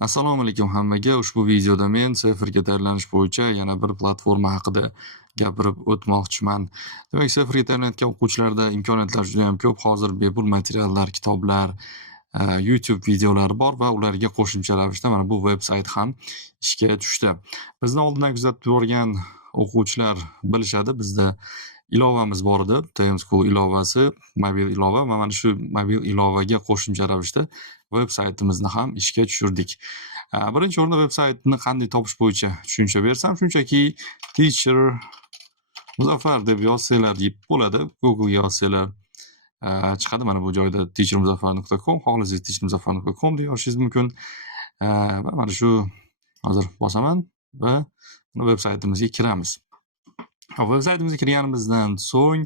Assalomu alaykum hammaga. Ushbu videoda men seferga tayyorlanish bo'yicha yana bir platforma haqida gapirib o'tmoqchiman. Demak, seferga tayyorlanayotgan o'quvchilarda imkoniyatlar juda ham ko'p. Hozir bepul materiallar, kitoblar, YouTube videolari bor va ularga qo'shimcha ravishda mana bu veb-sayt ham ishga tushdi. Bizni oldindan kuzatib borgan o'quvchilar bilishadi, bizda ilovamiz bor edi, TM School ilovasi, mobil ilova va mana shu mobil ilovaga qo'shimcha ravishda veb-saytimizni ham ishga tushirdik. Birinchi o'rinda veb-saytni qanday topish bo'yicha tushuncha bersam, shunchaki Teacher Muzaffar deb yozsanglar bo'ladi. Google'ga yozsanglar chiqadi. Mana bu joyda teachermuzaffar.com, xohlasangiz teachermuzaffar.com deb yozishingiz mumkin. Va mana shu hozir bosaman va veb-saytimizga kiramiz. Veb-saytimizga kirganimizdan so'ng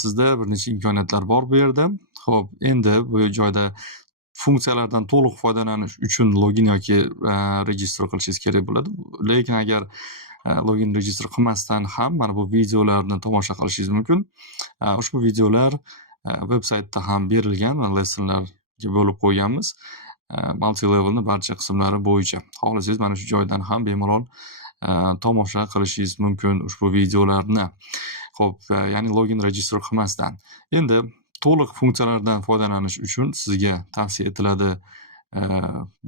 sizda bir necha imkoniyatlar bor bu yerda. Xo'p, endi bu joyda funksiyalardan to'liq foydalanish uchun login yoki register qilishingiz kerak bo'ladi. Lekin agar login register qilmasdan ham mana bu videolarni tomosha qilishingiz mumkin. Ushbu videolar veb-saytda ham berilgan va lessonlarga bo'lib qo'yganmiz. Multi-levelni barcha qismlari bo'yicha. Xohlasangiz mana shu joydan ham bemalol tomosha qilishingiz mumkin ushbu videolarni. Xo'p, ya'ni login register qilmasdan. Endi to'liq funksiyalardan foydalanish uchun sizga tavsiya etiladi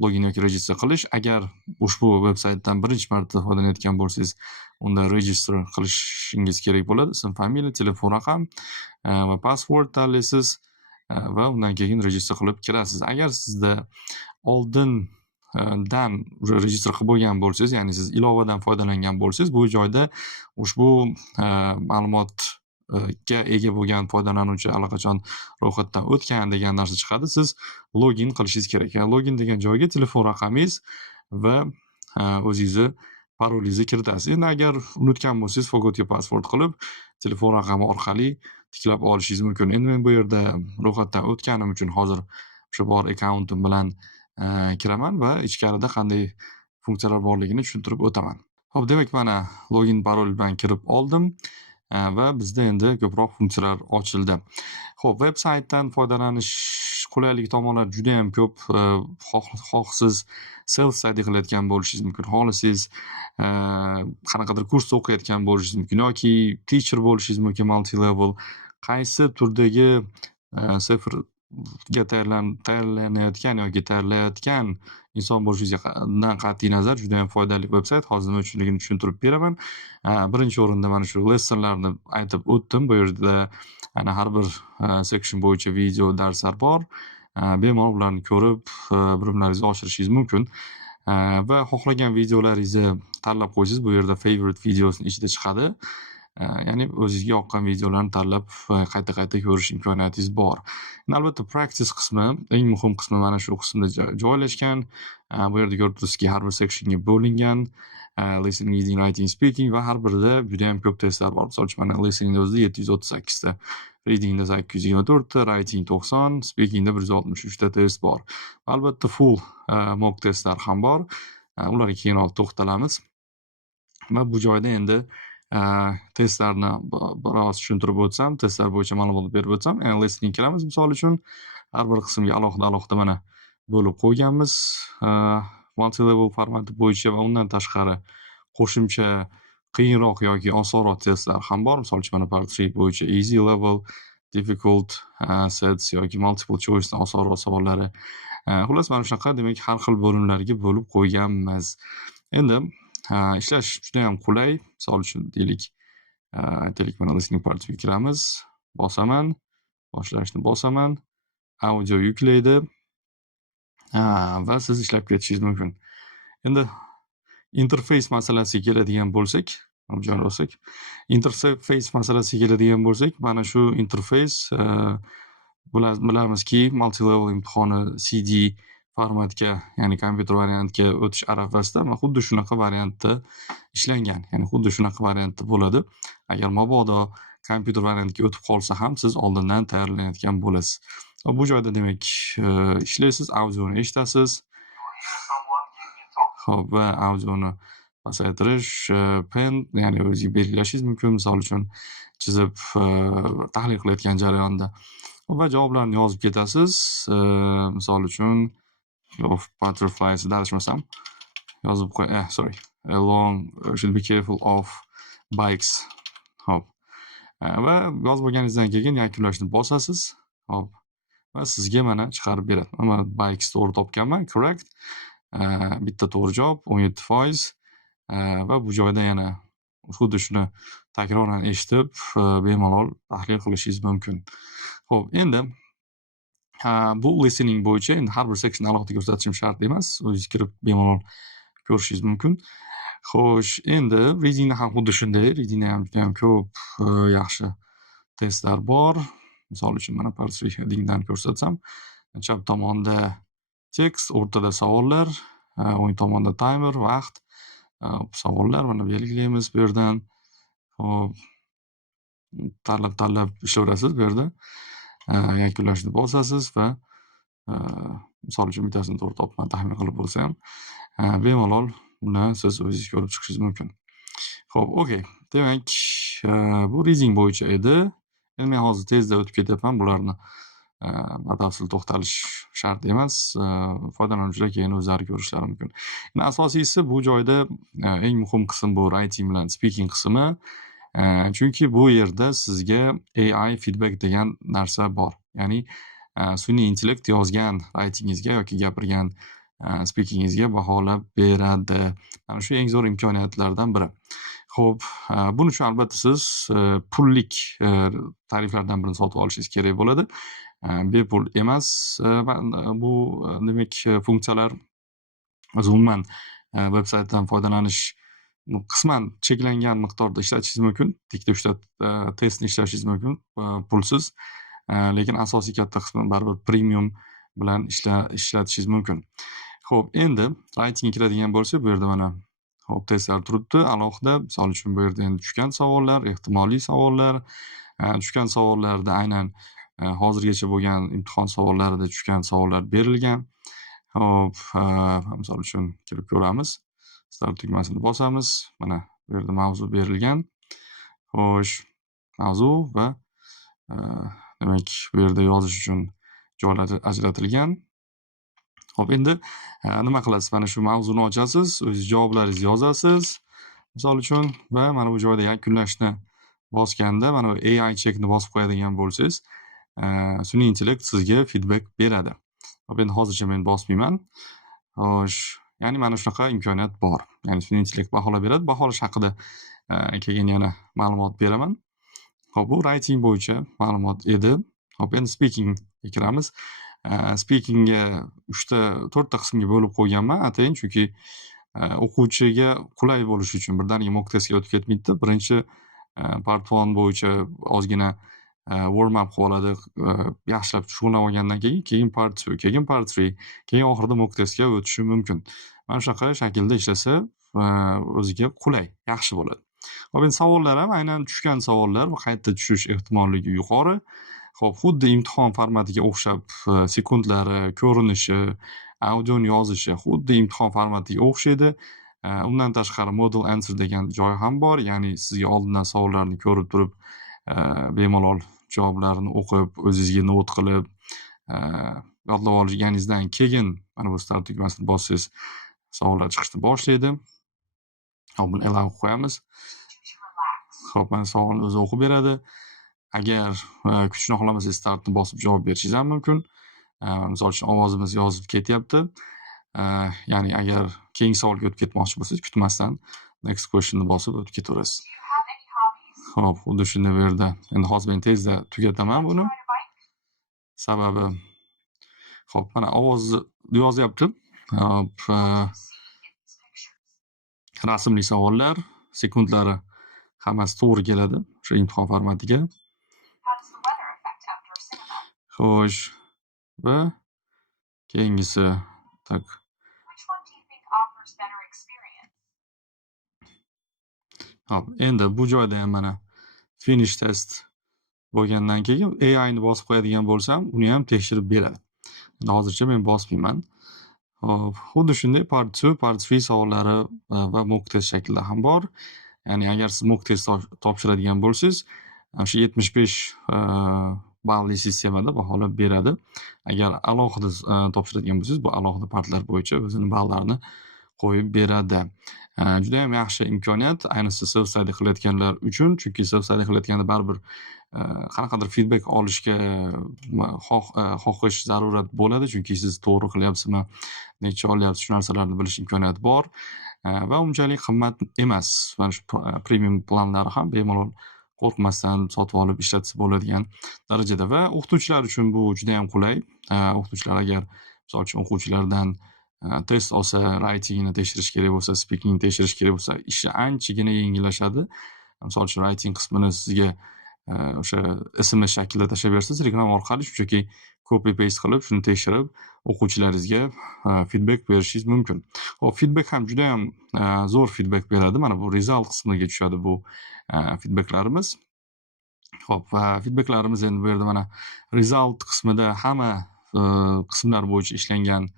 login yoki register qilish. Agar ushbu veb-saytdan birinchi marta foydalanayotgan bo'lsangiz, unda register qilishingiz kerak bo'ladi. Ism, familiya, telefon raqam va password tanlaysiz va undan keyin register qilib kirasiz. Agar sizda oldindan register qilib bo'lgan bo'lsangiz, ya'ni siz ilovadan foydalangan bo'lsangiz, bu joyda ushbu ma'lumotga ega bo'lgan foydalanuvchi allaqachon ro'yxatdan o'tgan degan narsa chiqadi. Siz login qilishingiz kerak. Yani login degan joyga telefon raqamingiz va o'zingizni parolingizni kiritasiz. Endi agar unutgan bo'lsangiz, forgot your password qilib telefon raqami orqali tiklab olishingiz mumkin. Endi men bu yerda ro'yxatdan o'tganim uchun hozir o'sha bor akkauntim bilan kiraman va ichkarida qanday funksiyalar borligini tushuntirib o'taman. Xo'p, demak mana login parol bilan kirib oldim va bizda endi ko'proq funksiyalar ochildi. Xo'p, veb-saytdan foydalanish qulaylik tomonlari juda ham ko'p. Xoh siz sales sayt qilayotgan bo'lishingiz mumkin, xohlasangiz qanaqadir kurs o'qiyotgan bo'lishingiz mumkin yoki teacher bo'lishingiz mumkin, multi level. Qaysi turdagi seferga tayyorlanayotgan yoki tayyorlayotgan inson bo'lishingizdan qat'iy nazar juda ham foydali veb-sayt. Hozir nima uchunligini tushuntirib beraman. Birinchi o'rinda mana shu lessonlarni aytib o'tdim. Bu yerda har bir section bo'yicha video darslar bor. Bemalol ularni ko'rib, bilimlaringizni oshirishingiz mumkin. Va xohlagan videolaringizni tanlab qo'ysangiz, bu yerda favorite videosni ichida chiqadi. Ya'ni o'zingizga yoqqan videolarni tanlab qayta-qayta ko'rish imkoniyatingiz bor. Albatta practice qismi, eng muhim qismi mana shu qismda joylashgan. Bu yerda ko'rib turibsizki, har bir sectionga bo'lingan. Listening, reading, writing, speaking va har birida juda ham ko'p testlar bor. Misol uchun mana listeningda o'zida 738 ta, readingda 824 ta, writing 90, speakingda 163 ta test bor. Albatta full mock testlar ham bor. Ularga keyinroq to'xtalamiz. Va bu joyda endi testlarni biroz tushuntirib o'tsam, testlar bo'yicha ma'lumot berib o'tsam, listening kiramiz. Misol uchun har bir qismga alohida mana bo'lib qo'yganmiz. Multi-level formati bo'yicha va undan tashqari qo'shimcha qiyinroq yoki osonroq testlar ham bor. Misol uchun mana part 3 bo'yicha easy level, difficult sets yoki multiple choice osonroq savollari. Xullas mana shunaqa, demak har xil bo'limlarga bo'lib qo'yganmiz. Endi ishlash juda ham qulay. Misol uchun deylik mana listening partiga kiramiz, bosaman, boshlashni bosaman, audio yuklaydi va siz ishlab ketishingiz mumkin. Endi interface masalasiga keladigan bo'lsak, mana shu interface bilamizki, multi-level imtihoni CD formatga, ya'ni kompyuter variantga o'tish arafasida xuddi shunaqa variantda ishlangan. Ya'ni xuddi shunaqa variantda bo'ladi. Agar mabodo kompyuter variantga o'tib qolsa ham siz oldindan tayyorlanayotgan bo'lasiz. Bu joyda demak ishlaysiz, audioni eshitasiz. Xo'p, va audioni pasaytirish, pen, ya'ni o'zingiz belgilashingiz mumkin. Misol uchun chizib tahlil qilayotgan jarayonda va javoblarni yozib ketasiz. Misol uchun of butterflies adashmasam yozib qo'y. Sorry. Along should be careful of bikes. Hop. Va yozib bo'lganingizdan keyin yakunlashni bosasiz. Hop. Va sizga mana chiqarib beradi. Mana bikes to'g'ri topganman. Correct. Bitta to'g'ri javob 17%. Va bu joyda yana xuddi shuni takroran eshitib, bemalol tahlil qilishingiz mumkin. Xo'p, endi bu listening bo'yicha endi har bir section alohida ko'rsatishim shart emas. O'zingiz kirib bemalol ko'rishingiz mumkin. Xo'sh, endi readingda ham xuddi shunday. Readingda ham juda ham ko'p yaxshi testlar bor. Misol uchun mana part 3 headingdan ko'rsatsam, chap tomonda tekst, o'rtada savollar, o'ng tomonda timer, vaqt, savollar mana belgilaymiz bu yerdan. Hop. Tanlab ishlayverasiz bu yerda. Yakunlashni bosasiz va misol uchun bittasini to'g'ri topman taxmin qilib bo'lsa ham, bemalol uni siz o'zingiz ko'rib chiqishingiz mumkin. Xo'p, okey. Demak, bu reading bo'yicha edi. Endi men hozir tezda o'tib ketyapman. Bularni batafsil to'xtalish shart emas. Foydalanuvchilar keyin o'zlari ko'rishlari mumkin. Endi asosiysi bu joyda eng muhim qism bu writing bilan speaking qismi. Chunki bu yerda sizga AI feedback degan narsa bor. Ya'ni sun'iy intellekt yozgan writingingizga yoki gapirgan speakingingizga baholab beradi. Mana shu eng zo'r imkoniyatlardan biri. Xo'p, buning uchun albatta siz pullik tariflardan birini sotib olishingiz kerak bo'ladi. Bepul emas. Bu demak funksiyalar umuman veb-saytdan foydalanish qisman cheklangan miqdorda ishlatishingiz mumkin. Bitta 3 ta testni ishlashingiz mumkin pulsiz. Lekin asosiy katta qismini baribir premium bilan ishlatishingiz mumkin. Xo'p, endi writingga kiradigan bo'lsak, bu yerda mana hop testlar turibdi. Alohida, misol uchun bu yerda endi tushgan savollar, ehtimoliy savollar, tushgan savollarda aynan hozirgacha bo'lgan imtihon savollarida tushgan savollar berilgan. Hop, misol uchun kirib ko'ramiz. Start tugmasini bosamiz. Mana bu yerda mavzu berilgan. Xo'sh, mavzu va demak bu yerda yozish uchun joylar ajratilgan. Xo'p, endi nima qilasiz? Mana shu mavzuni ochasiz, o'z javoblaringizni yozasiz. Misol uchun va mana bu joyda yakunlashni bosganda, mana bu AI checkni bosib qo'yadigan bo'lsangiz, sun'iy intellekt sizga feedback beradi. Xo'p, endi hozircha men bosmayman. Xo'sh, ya'ni mana shunaqa imkoniyat bor. Ya'ni sun'iy intellekt baholab beradi. Baholash haqida keyin yana ma'lumot beraman. Xo'p, bu writing bo'yicha ma'lumot edi. Xo'p, endi speakingga kiramiz. Speakingga 4 ta qismga bo'lib qo'yganman. Atayin, chunki o'quvchiga qulay bo'lishi uchun birdaniga mock testga o'tib ketmaydi. Birinchi part 1 bo'yicha ozgina warm up qilib oladi, yaxshilab tushunib olgandan keyin part 2, keyin part 3, keyin oxirida mock testga o'tishi mumkin. Mana shunaqa shaklda ishlasa, o'ziga qulay, yaxshi bo'ladi. Xo'p, endi savollar ham aynan tushgan savollar va qayta tushish ehtimolligi yuqori. Xo'p, xuddi imtihon formatiga o'xshab sekundlari, ko'rinishi, audioni yozishi xuddi imtihon formatiga o'xshaydi. Undan tashqari model answer degan joy ham bor. Ya'ni sizga oldindan savollarni ko'rib turib, bemalol javoblarni o'qib, o'zingizga not qilib, yodlab olganingizdan keyin mana bu start tugmasini bossangiz, savollar chiqishni boshlaydi. Hop, buni allow qo'yamiz. Xo'p, mana savolni o'zi o'qib beradi. Agar kutishni xohlamasangiz startni bosib javob berishingiz ham mumkin. Misol uchun ovozimiz yozib ketyapti. Ya'ni agar keyingi savolga o'tib ketmoqchi bo'lsangiz, kutmasdan next question'ni bosib o'tib ketaverasiz. Xo'p, xuddi shunday bu yerda. Endi hozir men tezda tugataman buni. Sababi xo'p, mana ovozni yozyapti. Hop, rasmli savollar, sekundlari hammasi to'g'ri keladi o'sha imtihon formatiga. Xo'sh, va keyingisi tak. Hop, endi bu joyda ham mana finish test bo'lgandan keyin AI ni bosib qo'yadigan bo'lsam, uni ham tekshirib beradi. Endi hozircha men bosmayman. Hop, xuddi shunday part 2, part 3 savollari va mock test shaklida ham bor. Ya'ni agar siz mock test topshiradigan bo'lsangiz, o'sha 75 balli sistemada baholab beradi. Agar alohida topshiradigan bo'lsangiz, bu alohida partlar bo'yicha o'zini ballarini qo'yib beradi. Juda ham yaxshi imkoniyat, ayniqsa self study qilayotganlar uchun, chunki self study qilayotganda baribir qanaqadir feedback olishga xohish zarurat bo'ladi, chunki siz to'g'ri qilyapsizmi, necha olyapsiz, shu narsalarni bilish imkoniyati bor va unchalik qimmat emas. Mana shu premium planlari ham bemalol qo'rqmasdan sotib olib ishlatsa bo'ladigan darajada va o'qituvchilar uchun bu juda ham qulay. O'qituvchilar agar misol uchun o'quvchilardan test olsa, writingini tekshirish kerak bo'lsa, speakingni tekshirish kerak bo'lsa, ishi anchagina yengillashadi. Misol uchun writing qismini sizga o'sha SMS shaklida tashlab bersa, Telegram orqali shunchaki copy paste qilib, shuni tekshirib, o'quvchilaringizga feedback berishingiz mumkin. Hop, feedback ham juda ham zo'r feedback beradi. Mana bu result qismiga tushadi bu feedbacklarimiz. Hop, va feedbacklarimiz endi bu yerda mana result qismida hamma qismlar bo'yicha ishlangan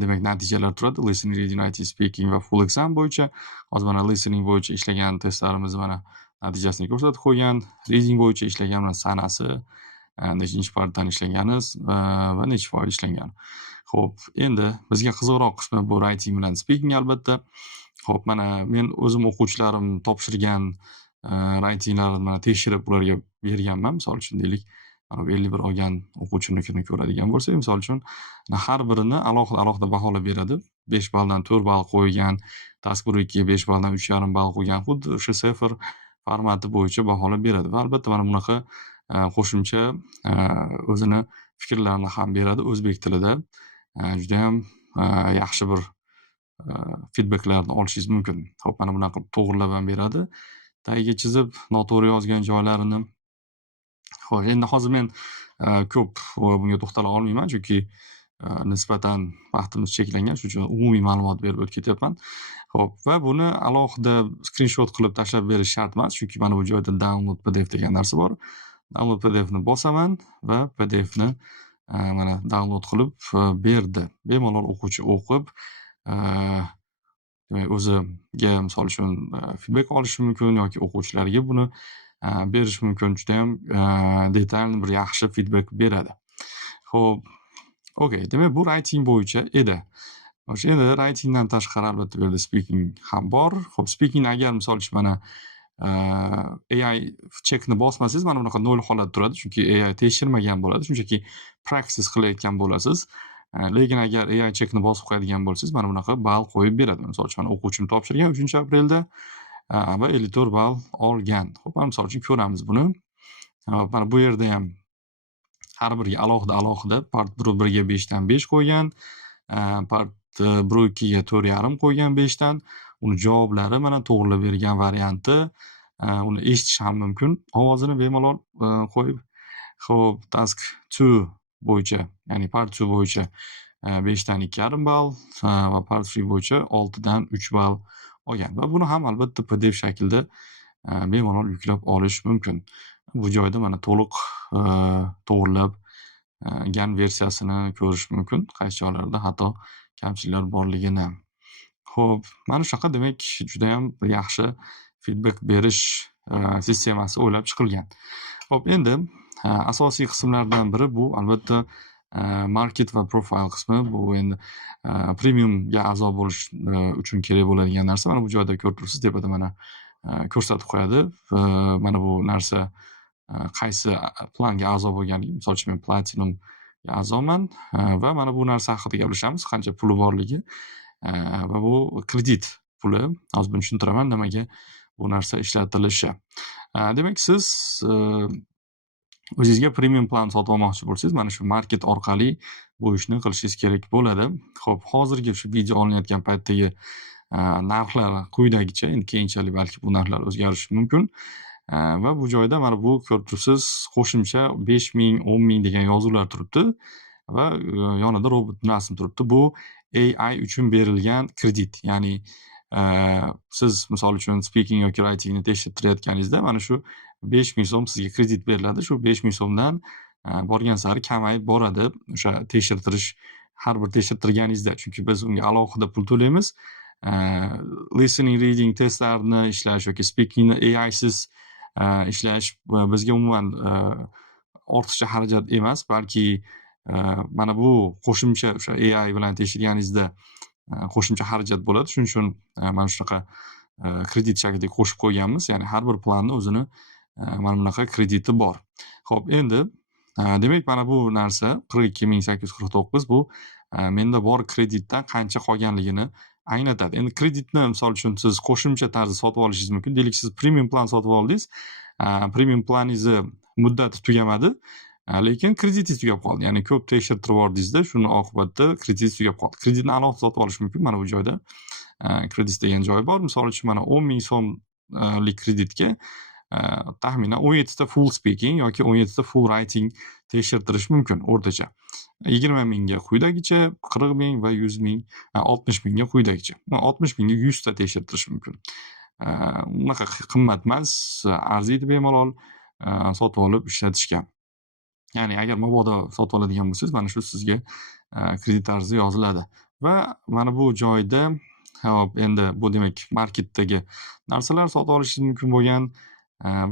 demak natijalar turadi. Listening, reading, writing, speaking va full exam bo'yicha. Hozir mana listening bo'yicha ishlagan testlarimiz mana natijasini ko'rsatib qo'ygan. Reading bo'yicha ishlagan mana sanasi, nechinchi partdan ishlaganiz va necha foiz ishlangan. Xo'p, endi bizga qiziqroq qismi bu writing bilan speaking albatta. Xo'p, mana men o'zim o'quvchilarim topshirgan writinglarni mana tekshirib ularga berganman. Misol uchun deylik, mana 51 olgan o'quvchinikini ko'radigan bo'lsak, misol uchun har birini alohida baholab beradi. 5 balldan 4 ball qo'ygan, task 1-2 5 balldan 3,5 ball qo'ygan, xuddi o'sha sifr formati bo'yicha baholab beradi. Va albatta mana bunaqa qo'shimcha o'zini fikrlarini ham beradi o'zbek tilida. Juda ham yaxshi bir feedbacklarni olishingiz mumkin. Xo'p, mana bunaqa to'g'rilab ham beradi. Tagiga chizib, noto'g'ri yozgan joylarini. Xo'p, endi hozir men ko'p bunga to'xtala olmayman, chunki nisbatan vaqtimiz cheklangan, shuning uchun umumiy ma'lumot berib o'tib ketyapman. Xo'p, va buni alohida screenshot qilib tashlab berish shart emas, chunki mana bu joyda download PDF degan narsa bor. Download PDF ni bosaman va PDF ni mana download qilib berdi. Bemalol o'quvchi o'qib, demak o'ziga misol uchun feedback olishi mumkin yoki o'quvchilarga buni berish mumkin. Juda ham detalli bir yaxshi feedback beradi. Xo'p, okey, demak bu writing bo'yicha edi. O'sha endi writingdan tashqari albatta bu yerda speaking ham bor. Xo'p, speaking agar misol uchun mana AI checkni bosmasangiz mana bunaqa 0 holat turadi, chunki AI tekshirmagan bo'ladi, shunchaki practice qilayotgan bo'lasiz. Lekin agar AI checkni bosib qo'yadigan bo'lsangiz, mana bunaqa ball qo'yib beradi. Misol uchun o'quvchim topshirgan 3-aprelda va 54 ball olgan. Xo'p, misol uchun ko'ramiz buni. Mana bu yerda ham har biriga alohida part 1-1 ga 5 dan 5 qo'ygan, part 1-2 ga 4,5 qo'ygan 5 dan. Uni javoblari mana to'g'rilab bergan varianti, uni eshitish ham mumkin, ovozini bemalol qo'yib. Xo'p, task 2 bo'yicha, ya'ni part 2 bo'yicha 5 dan 2,5 ball va part 3 bo'yicha 6 dan 3 ball olgan. Va buni ham albatta PDF shaklda bemalol yuklab olish mumkin. Bu joyda mana to'liq to'g'rilabgan versiyasini ko'rish mumkin, qaysi joylarda xato kamchiliklar borligini. Xo'p, mana shunaqa demak juda ham yaxshi feedback berish sistemasi o'ylab chiqilgan. Xo'p, endi asosiy qismlardan biri bu albatta market va profile qismi. Bu endi premiumga a'zo bo'lish uchun kerak bo'ladigan narsa. Mana bu joyda ko'rib turibsiz, tepada mana ko'rsatib qo'yadi. Mana bu narsa qaysi planga a'zo bo'lganligi. Misol uchun men platinumga a'zoman va mana bu narsa haqida gaplashamiz, qancha puli borligi va bu kredit puli. Hozir buni tushuntiraman nimaga bu narsa ishlatilishi. Demak, siz o'zingizga premium plan sotib olmoqchi bo'lsangiz, mana shu market orqali bu ishni qilishingiz kerak bo'ladi. Xo'p, hozirgi shu video olinayotgan paytdagi narxlar quyidagicha, endi keyinchalik balki bu narxlar o'zgarishi mumkin. Va bu joyda mana bu ko'rib turibsiz, qo'shimcha 5000, 10000 degan yozuvlar turibdi va yonida robot rasm turibdi. Bu AI uchun berilgan kredit. Ya'ni siz misol uchun speaking yoki writingni tekshirtirayotganingizda mana shu 5000 so'm sizga kredit beriladi. Shu 5000 so'mdan borgan sari kamayib boradi o'sha tekshirtirish, har bir tekshirtirganingizda, chunki biz unga alohida pul to'laymiz. Listening, reading testlarini ishlash yoki speakingni AI siz ishlash bizga umuman ortiqcha xarajat emas, balki mana bu qo'shimcha o'sha AI bilan tekshirganingizda qo'shimcha xarajat bo'ladi. Shuning uchun mana shunaqa kredit shaklida qo'shib qo'yganmiz. Ya'ni har bir planni o'zini mana bunaqa krediti bor. Xo'p, endi demak mana bu narsa 42.849 bu menda bor kreditdan qancha qolganligini anglatadi. Endi kreditni misol uchun siz qo'shimcha tarzda sotib olishingiz mumkin. Deylik, siz premium plan sotib oldingiz. Premium planingizni muddati tugamadi, lekin kreditingiz tugab qoldi. Ya'ni ko'p tekshirtirib yubordingizda, shuni oqibatida kreditingiz tugab qoldi. Kreditni alohida sotib olish mumkin. Mana bu joyda kredit degan joy bor. Misol uchun mana 10.000 so'mlik kreditga taxminan 17 ta full speaking yoki 17 ta full writing tekshirtirish mumkin o'rtacha. 20.000 ga quyidagicha, 40.000 va 100.000, 60.000 ga quyidagicha. 60.000 ga 100 ta tekshirtirish mumkin. Unaqa qimmat emas, arziydi bemalol sotib olib ishlatishga. Ya'ni agar mabodo sotib oladigan bo'lsangiz, mana shu sizga kredit arzi yoziladi. Va mana bu joyda hop, endi bu demak marketdagi narsalar sotib olishingiz mumkin bo'lgan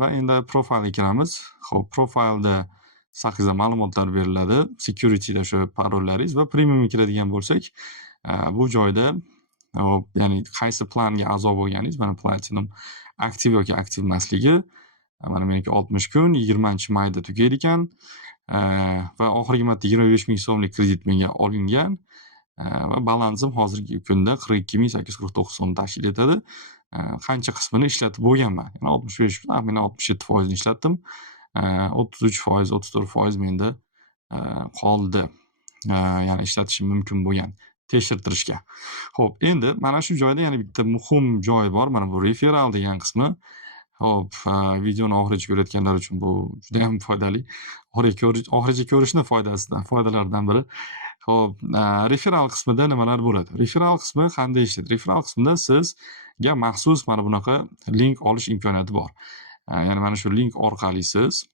va endi profilga kiramiz. Xo'p, profilda 8 ta ma'lumotlar beriladi. Securityda shu parollaringiz va premiumga kiradigan bo'lsak, bu joyda hop, ya'ni qaysi planga a'zo bo'lganingiz, mana platinum aktiv yoki aktiv emasligi, mana meniki 60 kun 20-mayda tugaydi ekan. Va oxirgi marta 25.000 so'mlik kredit menga olingan va balansim hozirgi kunda 42.849 so'm tashkil etadi. Qancha qismini ishlatib bo'lganman. Ya'ni 65, taxminan 67% ni ishlatdim. 33%, 34% menda qoldi. Ya'ni ishlatishim mumkin bo'lgan tekshirtirishga. Xo'p, endi mana shu joyda yana bitta muhim joy bor. Mana bu referral degan qismi. Xo'p, videoni oxirigacha ko'rayotganlar uchun bu juda ham foydali. Oxirigacha ko'rishni foydalaridan biri. Xo'p, referral qismida nimalar bo'ladi? Referral qismi qanday ishlaydi? Referral qismida sizga maxsus mana bunaqa link olish imkoniyati bor. Ya'ni mana shu link orqali siz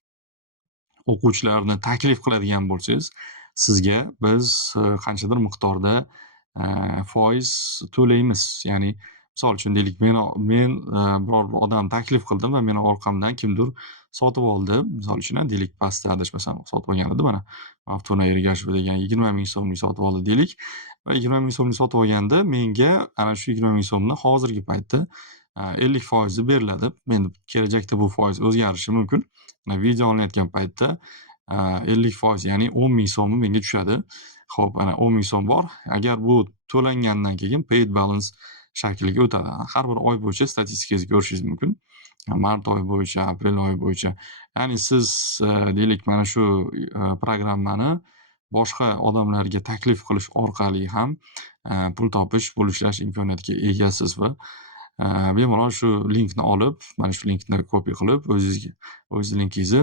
o'quvchilarni taklif qiladigan bo'lsangiz, sizga biz qanchadir miqdorda foiz to'laymiz. Ya'ni misol uchun deylik, men biror odam taklif qildim va meni orqamdan kimdir sotib oldi. Misol uchun deylik, pastda adashmasam sotib olgan edi. Mana Avtona Ergashev degan 20.000 so'mlik sotib oldi deylik. Va 20.000 so'mlik sotib olganda menga ana shu 20.000 so'mni hozirgi paytda 50% beriladi. Endi kelajakda bu foiz o'zgarishi mumkin. Video olinayotgan paytda 50%, ya'ni 10.000 so'mi menga tushadi. Xo'p, ana 10.000 so'm bor. Agar bu to'langandan keyin paid balance shakliga o'tadi. Har bir oy bo'yicha statistikangizga ko'rishingiz mumkin. Mart oyi bo'yicha, aprel oyi bo'yicha. Ya'ni siz deylik, mana shu programmani boshqa odamlarga taklif qilish orqali ham pul topish, pul ishlash imkoniyatiga egasiz va bemalol shu linkni olib, mana shu linkni copy qilib, o'z linkingizni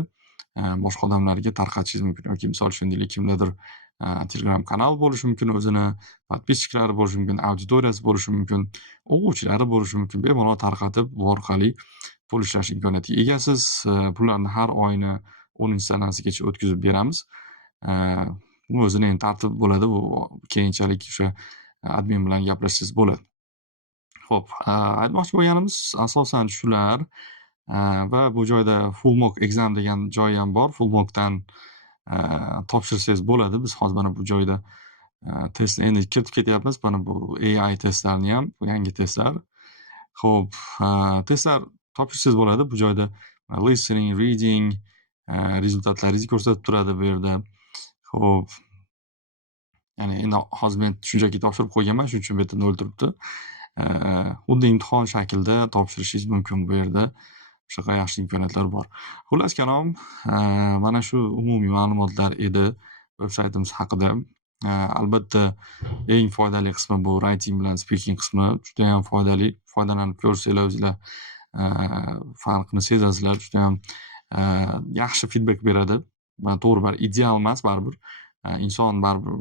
boshqa odamlarga tarqatishingiz mumkin. Yoki misol uchun deylik, kimdadir Telegram kanal bo'lishi mumkin, o'zini podpischiklari bo'lishi mumkin, auditoriyasi bo'lishi mumkin, o'quvchilari bo'lishi mumkin. Bemalol tarqatib, bu orqali pul ishlash imkoniyatiga egasiz. Pullarni har oyni 10-sanasigacha o'tkazib beramiz. Bu o'zini endi tartib bo'ladi. Bu keyinchalik o'sha admin bilan gaplashishingiz bo'ladi. Xo'p, aytmoqchi bo'lganimiz asosan shular. Va bu joyda full mock exam degan joy ham bor. Full mockdan topshirsangiz bo'ladi. Biz hozir mana bu joyda testni endi kiritib ketyapmiz. Mana bu AI testlarni ham, bu yangi testlar. Xo'p, testlar topshirsangiz bo'ladi. Bu joyda listening, reading rezultatlaringizni ko'rsatib turadi bu yerda. Xo'p, ya'ni endi hozir men shunchaki topshirib qo'yganman, shuning uchun bu yerda 0 turibdi. Xuddi imtihon shaklida topshirishingiz mumkin bu yerda. Shunaqa yaxshi imkoniyatlar bor. Xullas kalom, mana shu umumiy ma'lumotlar edi veb-saytimiz haqida. Albatta eng foydali qismi bu writing bilan speaking qismi. Juda ham foydali. Foydalanib ko'rsanglar o'zingizlar farqini sezasizlar. Juda ham yaxshi feedback beradi. To'g'ri, bir ideal emas baribir. Inson baribir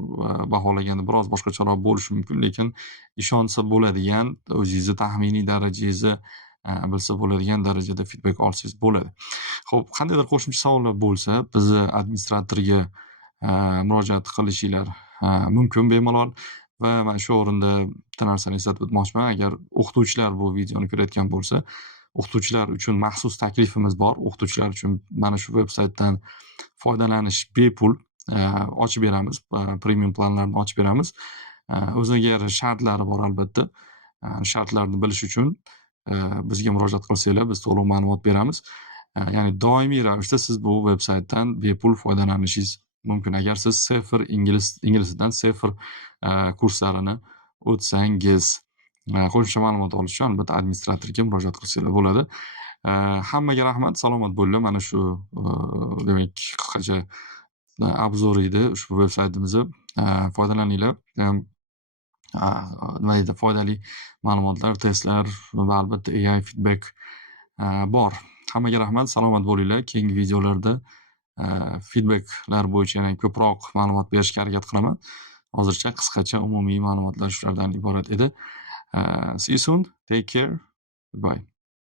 baholaganda biroz boshqacharoq bo'lishi mumkin, lekin ishonsa bo'ladigan, o'zingizni taxminiy darajangizni bilsa bo'ladigan darajada feedback olsangiz bo'ladi. Xo'p, qandaydir qo'shimcha savollar bo'lsa, bizni administratorga murojaat qilishinglar mumkin bemalol. Va mana shu o'rinda bitta narsani eslatib o'tmoqchiman. Agar o'qituvchilar bu videoni ko'rayotgan bo'lsa, o'qituvchilar uchun maxsus taklifimiz bor. O'qituvchilar uchun mana shu veb-saytdan foydalanish bepul ochib beramiz. Premium planlarni ochib beramiz. O'ziga yarasha shartlari bor albatta. Shartlarni bilish uchun bizga murojaat qilsanglar, biz to'liq ma'lumot beramiz. Ya'ni doimiy ravishda siz bu veb-saytdan bepul foydalanishingiz mumkin. Agar siz Sefer ingliz tilidan Sefer kurslarini o'tsangiz, qo'shimcha ma'lumot olish uchun albatta administratorga murojaat qilsanglar bo'ladi. Hammaga rahmat, salomat bo'linglar. Mana shu demak qisqacha obzor edi ushbu veb-saytimizni. Foydalaninglar. Nima deydi, foydali ma'lumotlar, testlar va albatta AI feedback bor. Hammaga rahmat, salomat bo'linglar. Keyingi videolarda feedbacklar bo'yicha yana ko'proq ma'lumot berishga harakat qilaman. Hozircha qisqacha umumiy ma'lumotlar shulardan iborat edi. See you soon. Take care. Goodbye.